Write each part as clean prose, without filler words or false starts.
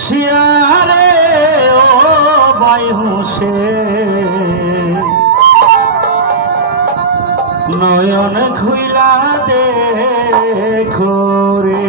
শিয়ারে ও ভাই হুসেন নয়ন খুইলা দেখো রে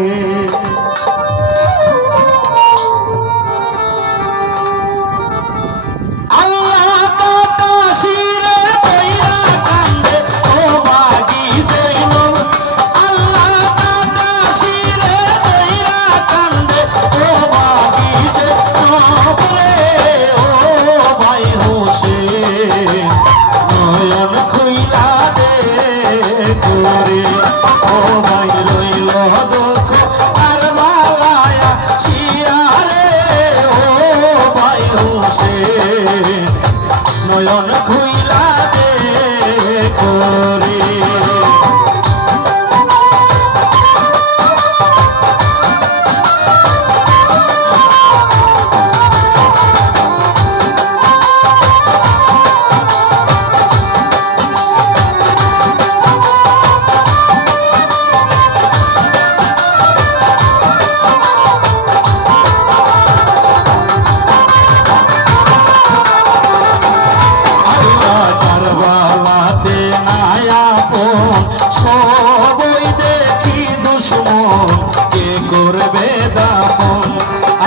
নয়ন খুইলা দেখো রে সবই দেখি দুশ্মন কে করবে দাফন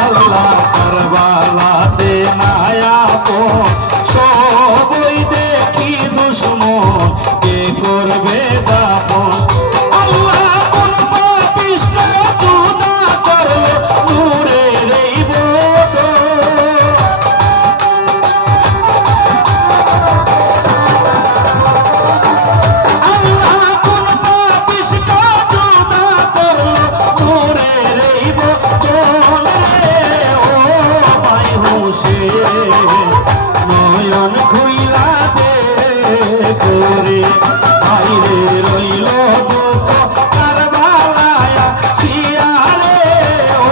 আল্লাহ কারবালাতে নায়াপন সবই দেখি দুশ্মন কে করবে দাফন আল্লাহ কোন পাপিষ্ঠ জুদা করলো নূরের এই নয়ন খুইলা দেখো রে আইরে রইল দুঃখ কারবালায়া শিয়ারে ও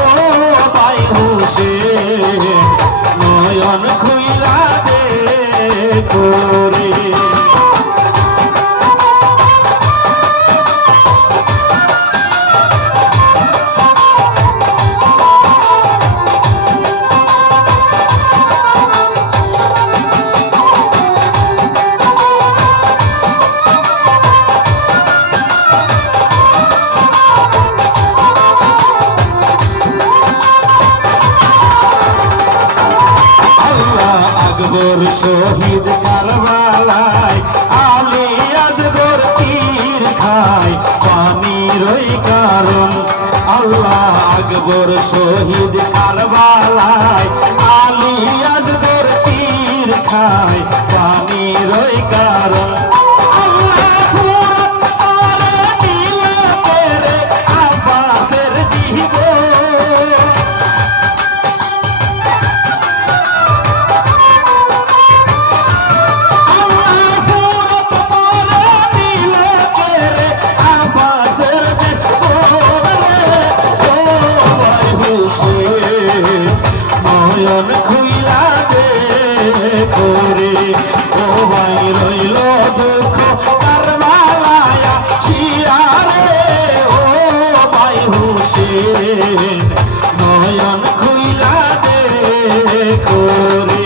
ভাই হুসেন নয়ন খুইলা দেখো রে আকবর শহীদ কারবালায় আলী আজগর তীর খায় পানির ওই কারণ আল্লাহ আকবর শহীদ কারবালায় আলী আজগর তীর খায় পানির ওই কারণ আব্বাসের জীবন নয়ন খুইলা দেখো রে ও ভাই রইল দুঃখ কারবালায়া শিয়ারে ও ভাই হুসেন নয়ন খুইলা দেখো রে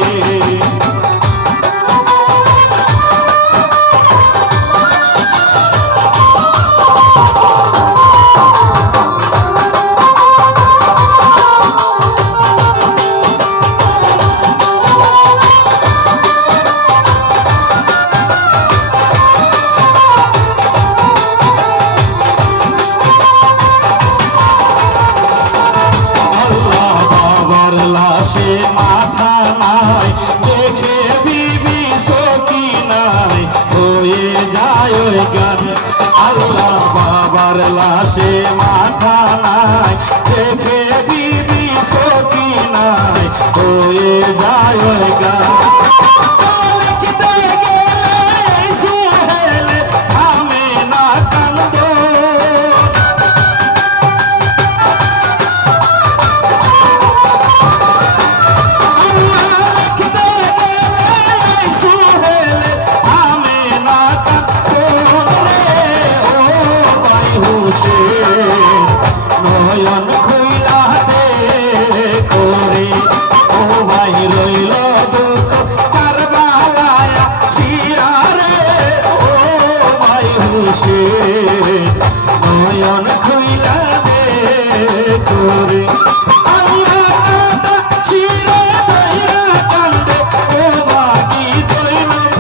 লাশে মাথা নাই দেখে বিবি সকি নাই হয়ে যায় ওই গান আল্লাহ বাবার লাশে মাথা নাই দেখে বিবি সকি নাই হয়ে যায় ওই গান খুশি করে আল্লাহ কাটা শিরে ধইরা কান্দে ও বাকি জৈনব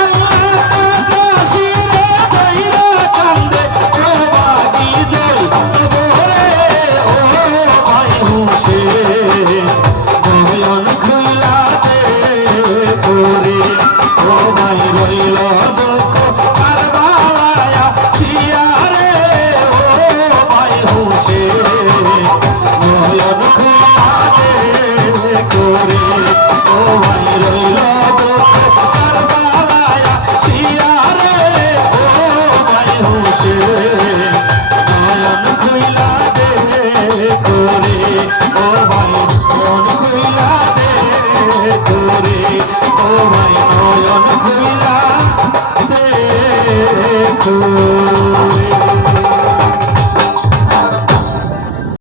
আল্লাহ কাটা শিরে ধইরা কান্দে ও বাকি জৈনব রে ও ভাই হুসেন নয়ন খুইলা দে করে ও ভাই রইল দুঃখ কারবালায় আসিয়া রে ও ভাই হুসেন নয়ন খুইলা দে করে ও ভাই রইল দুঃখ কারবালায় আসিয়া রে ও ভাই হুসেন নয়ন খুইলা দে করে ও ভাই নয়ন খুইলা দে করে ও ভাই নয়ন খুইলা দে করে